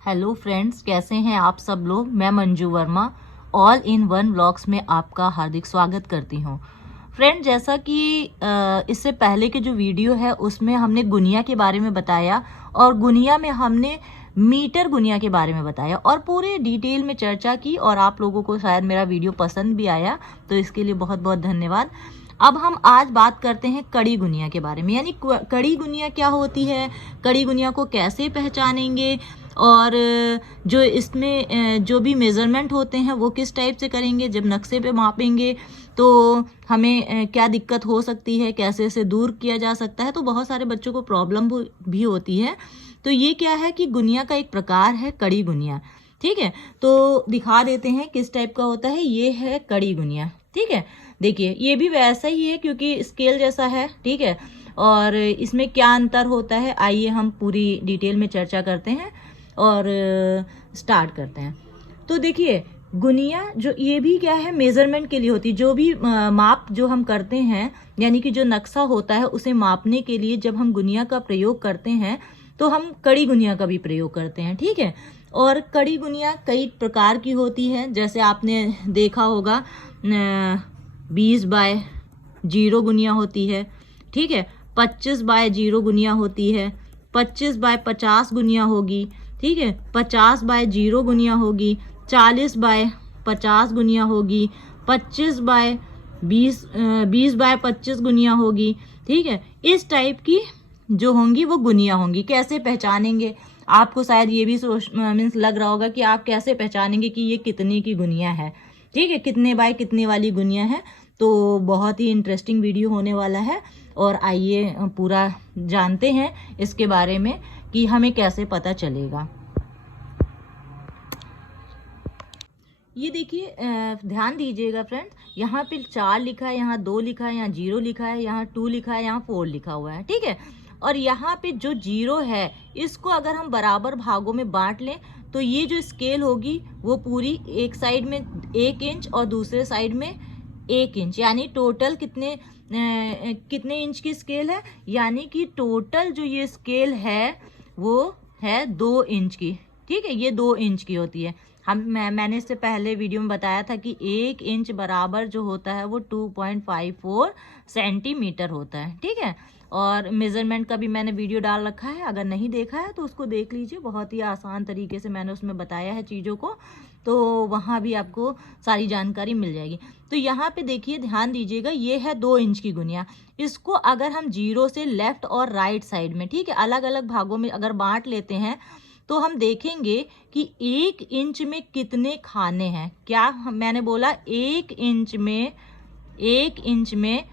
Hello friends, कैसे हैं आप सब लोग। मैं Manju Verma all in one vlogs में आपका हार्दिक स्वागत करती हूं। फ्रेंड, जैसा कि इससे पहले के जो वीडियो है उसमें हमने गुनिया के बारे में बताया और गुनिया में हमने मीटर गुनिया के बारे में बताया और पूरे डिटेल में चर्चा की और आप लोगों को शायद मेरा वीडियो पसंद भी आया, तो इसके लिए बहुत बहुत धन्यवाद। अब हम आज बात करते हैं कड़ी गुनिया के बारे में, यानी कड़ी गुनिया क्या होती है, कड़ी गुनिया को कैसे पहचानेंगे और जो इसमें जो भी मेज़रमेंट होते हैं वो किस टाइप से करेंगे, जब नक्शे पे मापेंगे तो हमें क्या दिक्कत हो सकती है, कैसे इसे दूर किया जा सकता है। तो बहुत सारे बच्चों को प्रॉब्लम भी होती है। तो ये क्या है कि गुनिया का एक प्रकार है कड़ी गुनिया। ठीक है, तो दिखा देते हैं किस टाइप का होता है। ये है कड़ी गुनिया। ठीक है, देखिए ये भी वैसा ही है क्योंकि स्केल जैसा है। ठीक है, और इसमें क्या अंतर होता है आइए हम पूरी डिटेल में चर्चा करते हैं और स्टार्ट करते हैं। तो देखिए गुनिया जो ये भी क्या है, मेजरमेंट के लिए होती है। जो भी माप जो हम करते हैं, यानी कि जो नक्शा होता है उसे मापने के लिए जब हम गुनिया का प्रयोग करते हैं तो हम कड़ी गुनिया का भी प्रयोग करते हैं। ठीक है, और कड़ी गुनिया कई प्रकार की होती है, जैसे आपने देखा होगा 20/0 गुनिया होती है। ठीक है, 25/0 गुनिया होती है, 25/50 गुनिया होगी। ठीक है, 50/0 गुनिया होगी, 40/50 गुनिया होगी, 20/25 गुनिया होगी। ठीक है, इस टाइप की जो होंगी वो गुनिया होंगी। कैसे पहचानेंगे, आपको शायद ये भी मीन्स लग रहा होगा कि आप कैसे पहचानेंगे कि ये कितने की गुनिया है। ठीक है, कितने बाय कितने वाली गुनिया है। तो बहुत ही इंटरेस्टिंग वीडियो होने वाला है और आइए पूरा जानते हैं इसके बारे में कि हमें कैसे पता चलेगा। ये देखिए ध्यान दीजिएगा फ्रेंड्स, यहाँ पे 4 लिखा है, यहाँ 2 लिखा है, यहाँ 0 लिखा है, यहाँ 2 लिखा है, यहाँ 4 लिखा हुआ है। ठीक है, और यहाँ पे जो 0 है इसको अगर हम बराबर भागों में बांट लें तो ये जो स्केल होगी वो पूरी एक साइड में 1 इंच और दूसरे साइड में 1 इंच, यानी टोटल कितने इंच की स्केल है, यानी कि टोटल जो ये स्केल है वो है 2 इंच की। ठीक है, ये 2 इंच की होती है। मैंने इससे पहले वीडियो में बताया था कि 1 इंच बराबर जो होता है वो 2.54 सेंटीमीटर होता है। ठीक है, और मेजरमेंट का भी मैंने वीडियो डाल रखा है, अगर नहीं देखा है तो उसको देख लीजिए। बहुत ही आसान तरीके से मैंने उसमें बताया है चीज़ों को, तो वहाँ भी आपको सारी जानकारी मिल जाएगी। तो यहाँ पे देखिए ध्यान दीजिएगा, ये है 2 इंच की गुनिया। इसको अगर हम 0 से लेफ्ट और राइट साइड में, ठीक है, अलग अलग भागों में अगर बांट लेते हैं तो हम देखेंगे कि 1 इंच में कितने खाने हैं। क्या मैंने बोला, 1 इंच में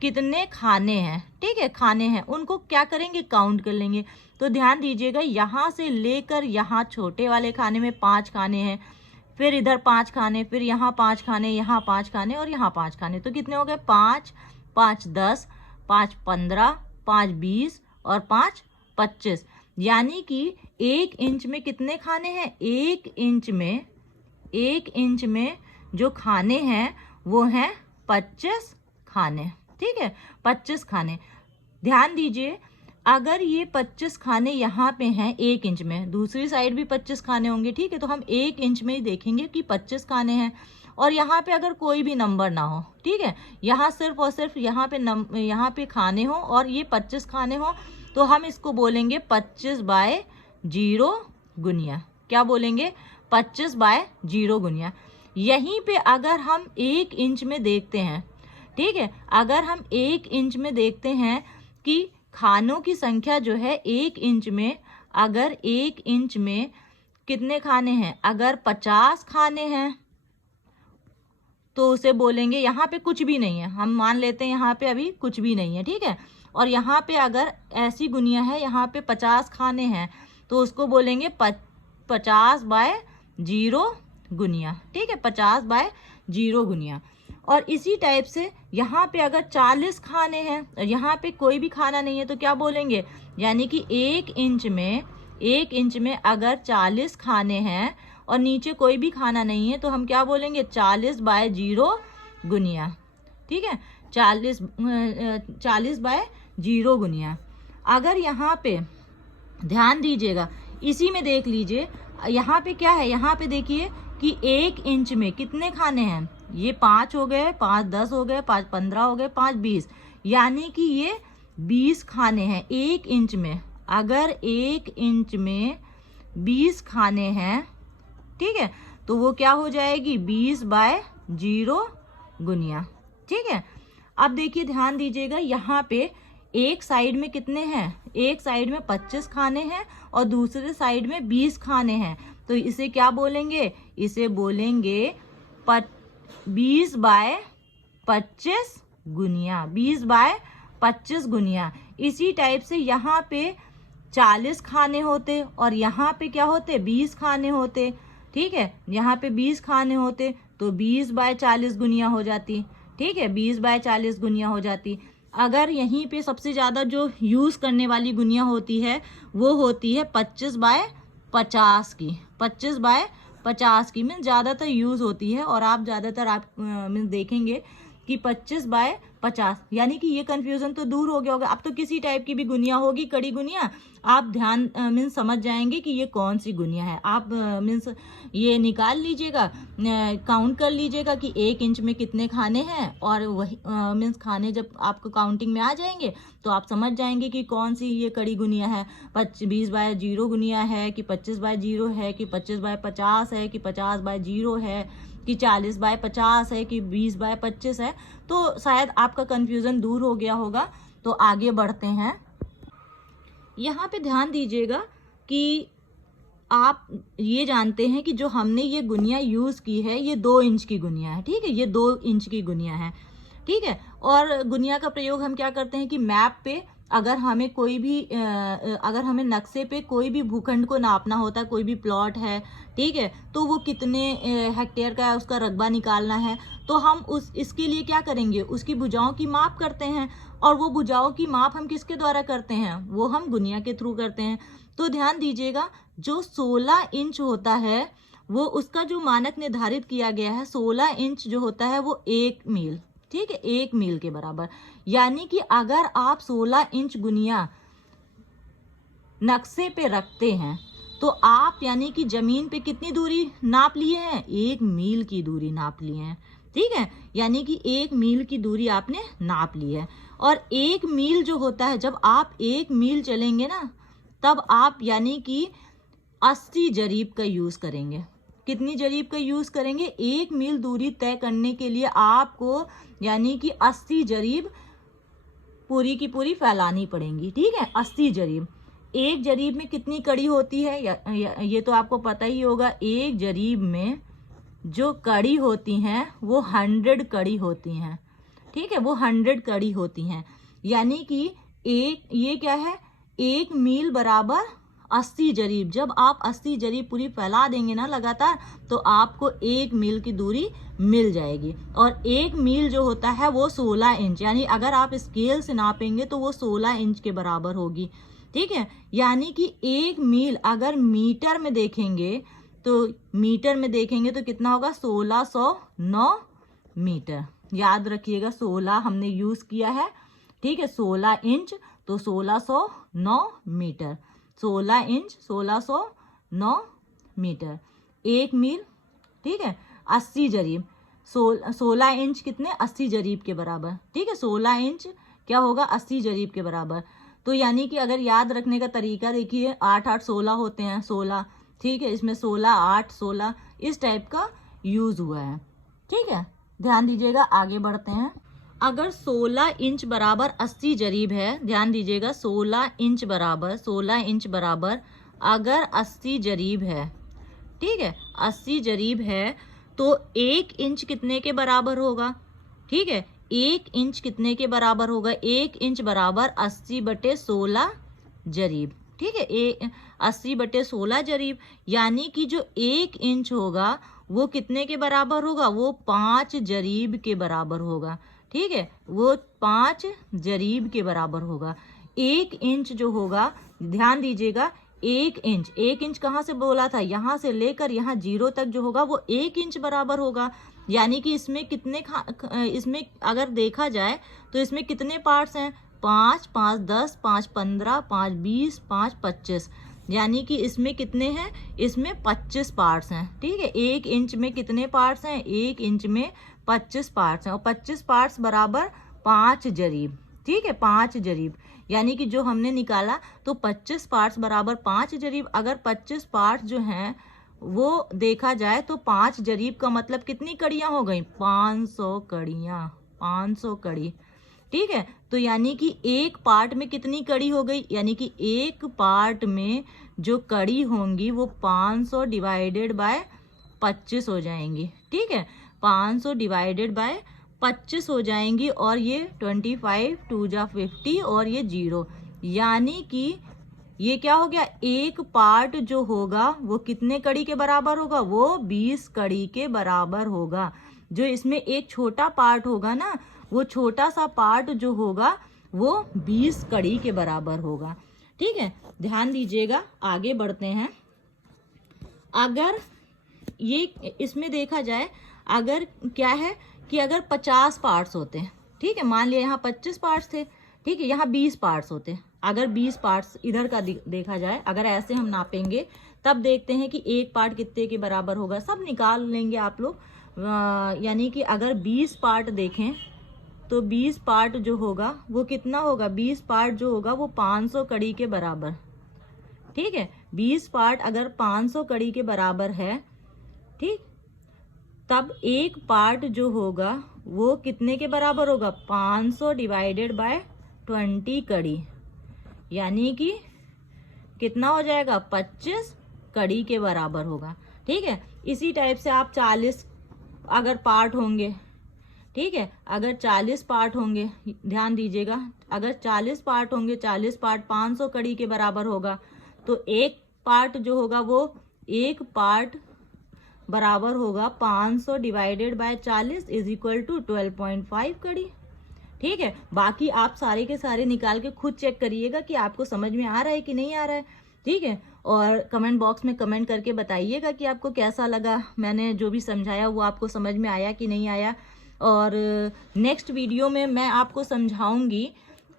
कितने खाने हैं। ठीक है, खाने हैं, उनको क्या करेंगे, काउंट कर लेंगे। तो ध्यान दीजिएगा, यहाँ से लेकर यहाँ छोटे वाले खाने में 5 खाने हैं, फिर इधर 5 खाने, फिर यहाँ 5 खाने, यहाँ 5 खाने और यहाँ 5 खाने। तो कितने हो गए, 5, 5 10, 5 15, 5 20 और 5 25। यानी कि 1 इंच में कितने खाने हैं, 1 इंच में जो खाने हैं वो हैं 25 खाने। ठीक है, 25 खाने। ध्यान दीजिए, अगर ये 25 खाने यहाँ पे हैं 1 इंच में, दूसरी साइड भी 25 खाने होंगे। ठीक है, तो हम 1 इंच में ही देखेंगे कि 25 खाने हैं। और यहाँ पे अगर कोई भी नंबर ना हो, ठीक है, यहाँ सिर्फ और सिर्फ यहाँ पे खाने हो और ये 25 खाने हो, तो हम इसको बोलेंगे 25/0 गुनिया। क्या बोलेंगे, 25/0 गुनिया। यहीं पे अगर हम 1 इंच में देखते हैं, ठीक है, अगर हम 1 इंच में देखते हैं कि खानों की संख्या जो है 1 इंच में, अगर 1 इंच में कितने खाने हैं, अगर 50 खाने हैं तो उसे बोलेंगे, यहाँ पे कुछ भी नहीं है, हम मान लेते हैं यहाँ पे अभी कुछ भी नहीं है। ठीक है, और यहाँ पे अगर ऐसी गुनिया है, यहाँ पे 50 खाने हैं तो उसको बोलेंगे 50/0 गुनिया। ठीक है, 50/0 गुनिया। और इसी टाइप से यहाँ पे अगर 40 खाने हैं और यहाँ पे कोई भी खाना नहीं है तो क्या बोलेंगे, यानी कि 1 इंच में अगर 40 खाने हैं और नीचे कोई भी खाना नहीं है तो हम क्या बोलेंगे, 40/0 गुनिया। ठीक है, 40/0 गुनिया। अगर यहाँ पे ध्यान दीजिएगा, इसी में देख लीजिए, यहाँ पे क्या है, यहाँ पे देखिए कि 1 इंच में कितने खाने हैं, ये 5 हो गए, 5 10 हो गए, 5 15 हो गए, 5 20, यानी कि ये 20 खाने हैं 1 इंच में। अगर 1 इंच में 20 खाने हैं, ठीक है, तो वो क्या हो जाएगी 20/0 गुनिया। ठीक है, अब देखिए ध्यान दीजिएगा, यहाँ पे एक साइड में कितने हैं, एक साइड में 25 खाने हैं और दूसरे साइड में 20 खाने हैं, तो इसे क्या बोलेंगे, इसे बोलेंगे 20/25 गुनिया, 20/25 गुनिया। इसी टाइप से यहाँ पे 40 खाने होते और यहाँ पे क्या होते 20 खाने होते। ठीक है, यहाँ पे 20 खाने होते तो 20/40 गुनिया हो जाती। ठीक है, 20/40 गुनिया हो जाती। अगर यहीं पे सबसे ज़्यादा जो यूज़ करने वाली गुनिया होती है वो होती है 25/50 की, 25/50 की मीन्स ज़्यादातर यूज़ होती है। और आप ज़्यादातर आप मीन्स देखेंगे कि 25/50, यानी कि ये कन्फ्यूज़न तो दूर हो गया होगा। अब तो किसी टाइप की भी गुनिया होगी, कड़ी गुनिया, आप ध्यान मीन्स समझ जाएंगे कि ये कौन सी गुनिया है। आप मीन्स ये निकाल लीजिएगा, काउंट कर लीजिएगा कि 1 इंच में कितने खाने हैं, और वही मीन्स खाने जब आपको काउंटिंग में आ जाएंगे तो आप समझ जाएंगे कि कौन सी ये कड़ी गुनिया है। 20/0 गुनिया है कि 25/0 है कि 25/50 है कि 50/0 है कि 40/50 है कि 20/25 है। तो शायद आपका कन्फ्यूज़न दूर हो गया होगा। तो आगे बढ़ते हैं। यहाँ पे ध्यान दीजिएगा कि आप ये जानते हैं कि जो हमने ये गुनिया यूज़ की है ये 2 इंच की गुनिया है। ठीक है, ये 2 इंच की गुनिया है। ठीक है, और गुनिया का प्रयोग हम क्या करते हैं कि मैप पे अगर हमें कोई भी अगर हमें नक्शे पे कोई भी भूखंड को नापना होता है, कोई भी प्लॉट है, ठीक है, तो वो कितने हेक्टेयर का है उसका रकबा निकालना है, तो हम इसके लिए क्या करेंगे, उसकी भुजाओं की माप करते हैं। और वो भुजाओं की माप हम किसके द्वारा करते हैं, वो हम गुनिया के थ्रू करते हैं। तो ध्यान दीजिएगा, जो 16 इंच होता है वो उसका जो मानक निर्धारित किया गया है, 16 इंच जो होता है वो 1 मील। ठीक है, 1 मील के बराबर। यानी कि अगर आप 16 इंच गुनिया नक्शे पे रखते हैं तो आप यानी कि जमीन पे कितनी दूरी नाप लिए हैं, 1 मील की दूरी नाप लिए हैं। ठीक है, यानी कि 1 मील की दूरी आपने नाप ली है। और 1 मील जो होता है, जब आप 1 मील चलेंगे ना, तब आप यानी कि 80 जरीब का यूज़ करेंगे। कितनी जरीब का यूज़ करेंगे, 1 मील दूरी तय करने के लिए आपको यानी कि 80 जरीब पूरी की पूरी फैलानी पड़ेंगी। ठीक है, 80 जरीब। एक जरीब में कितनी कड़ी होती है, ये तो आपको पता ही होगा। एक जरीब में जो कड़ी होती हैं वो 100 कड़ी होती हैं। ठीक है, वो 100 कड़ी होती हैं। यानी कि ये क्या है, 1 मील बराबर 80 जरीब। जब आप 80 जरीब पूरी फैला देंगे ना लगातार, तो आपको 1 मील की दूरी मिल जाएगी। और 1 मील जो होता है वो 16 इंच, यानी अगर आप स्केल से नापेंगे तो वो 16 इंच के बराबर होगी। ठीक है, यानी कि 1 मील अगर मीटर में देखेंगे तो कितना होगा, 1609 मीटर। याद रखिएगा, 16 हमने यूज़ किया है। ठीक है, 16 इंच तो 1609 मीटर। 16 inch 1609 metre. 1 मील, ठीक है, 80 जरीब। 16 इंच कितने, 80 जरीब के बराबर। ठीक है, 16 इंच क्या होगा, 80 जरीब के बराबर। तो यानी कि अगर याद रखने का तरीका देखिए, 8 8 16 होते हैं, 16। ठीक है, इसमें 16 8 16 इस टाइप का यूज़ हुआ है। ठीक है, ध्यान दीजिएगा, आगे बढ़ते हैं। अगर 16 इंच बराबर 80 जरीब है, ध्यान दीजिएगा, 16 इंच बराबर अगर 80 जरीब है, ठीक है, 80 जरीब है, तो 1 इंच कितने के बराबर होगा। ठीक है, 1 इंच कितने के बराबर होगा, 1 इंच बराबर 80/16 जरीब। ठीक है, 80/16 जरीब। यानी कि जो 1 इंच होगा वो कितने के बराबर होगा, वो 5 जरीब के बराबर होगा। ठीक है, वो 5 जरीब के बराबर होगा। 1 इंच जो होगा, ध्यान दीजिएगा, 1 इंच कहाँ से बोला था, यहाँ से लेकर यहाँ 0 तक जो होगा वो 1 इंच बराबर होगा। यानी कि इसमें इसमें अगर देखा जाए तो इसमें कितने पार्ट्स हैं, 5 5 10 5 15 5 20 5 25। यानी कि इसमें कितने हैं, इसमें 25 पार्ट्स हैं। ठीक है, 1 इंच में कितने पार्ट्स हैं, 1 इंच में 25 पार्ट्स हैं, और 25 पार्ट्स बराबर 5 जरीब। ठीक है, 5 जरीब, यानी कि जो हमने निकाला तो 25 पार्ट्स बराबर 5 जरीब। अगर 25 पार्ट्स जो हैं वो देखा जाए तो 5 जरीब का मतलब कितनी कड़ियां हो गई, 500 कड़ियां, 500 कड़ी। ठीक है, तो यानी कि एक पार्ट में कितनी कड़ी हो गई, यानी कि एक पार्ट में जो कड़ी होंगी वो 500 डिवाइडेड बाय 25 हो जाएंगी। ठीक है, 500 डिवाइडेड बाय 25 हो जाएंगी, और ये 25 2 जा 50 और ये 0, यानी कि ये क्या हो गया, एक पार्ट जो होगा वो कितने कड़ी के बराबर होगा, वो 20 कड़ी के बराबर होगा। जो इसमें एक छोटा पार्ट होगा ना, वो छोटा सा पार्ट जो होगा वो 20 कड़ी के बराबर होगा। ठीक है, ध्यान दीजिएगा, आगे बढ़ते हैं। अगर ये इसमें देखा जाए, अगर क्या है कि अगर 50 पार्ट्स होते हैं, ठीक है, मान लिया यहाँ 25 पार्ट्स थे, ठीक है, यहाँ 20 पार्ट्स होते हैं। अगर 20 पार्ट्स इधर का देखा जाए, अगर ऐसे हम नापेंगे तब देखते हैं कि एक पार्ट कितने के बराबर होगा, सब निकाल लेंगे आप लोग। यानी कि अगर 20 पार्ट देखें तो 20 पार्ट जो होगा वो कितना होगा, 20 पार्ट जो होगा वो 500 कड़ी के बराबर। ठीक है, 20 पार्ट अगर 500 कड़ी के बराबर है, ठीक, तब एक पार्ट जो होगा वो कितने के बराबर होगा, 500 डिवाइडेड बाय 20 कड़ी, यानी कि कितना हो जाएगा, 25 कड़ी के बराबर होगा। ठीक है, इसी टाइप से आप 40 अगर पार्ट होंगे, ठीक है, अगर 40 पार्ट होंगे, ध्यान दीजिएगा, अगर 40 पार्ट होंगे, 40 पार्ट 500 कड़ी के बराबर होगा, तो एक पार्ट जो होगा वो एक पार्ट बराबर होगा 500 divided by 40 is equal to 12.5 कड़ी। ठीक है, बाकी आप सारे के सारे निकाल के खुद चेक करिएगा कि आपको समझ में आ रहा है कि नहीं आ रहा है। ठीक है, और कमेंट बॉक्स में कमेंट करके बताइएगा कि आपको कैसा लगा, मैंने जो भी समझाया वो आपको समझ में आया कि नहीं आया। और नेक्स्ट वीडियो में मैं आपको समझाऊंगी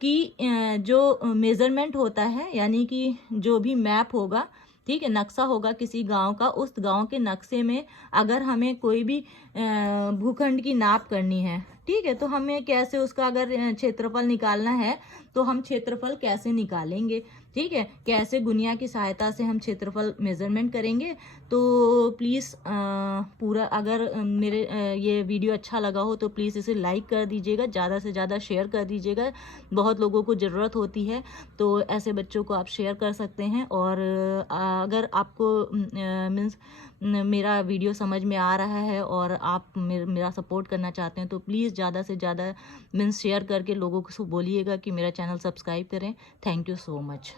कि जो मेज़रमेंट होता है, यानी कि जो भी मैप होगा, ठीक है, नक्शा होगा किसी गांव का, उस गांव के नक्शे में अगर हमें कोई भी भूखंड की नाप करनी है, ठीक है, तो हमें कैसे उसका अगर क्षेत्रफल निकालना है तो हम क्षेत्रफल कैसे निकालेंगे, ठीक है, कैसे गुनिया की सहायता से हम क्षेत्रफल मेजरमेंट करेंगे। तो प्लीज़ पूरा, अगर मेरे ये वीडियो अच्छा लगा हो तो प्लीज़ इसे लाइक कर दीजिएगा, ज़्यादा से ज़्यादा शेयर कर दीजिएगा, बहुत लोगों को ज़रूरत होती है, तो ऐसे बच्चों को आप शेयर कर सकते हैं। और अगर आपको मीन्स मेरा वीडियो समझ में आ रहा है और आप मेरा सपोर्ट करना चाहते हैं तो प्लीज़ ज़्यादा से ज़्यादा मीन्स शेयर करके लोगों को बोलिएगा कि मेरा चैनल सब्सक्राइब करें। Thank you so much.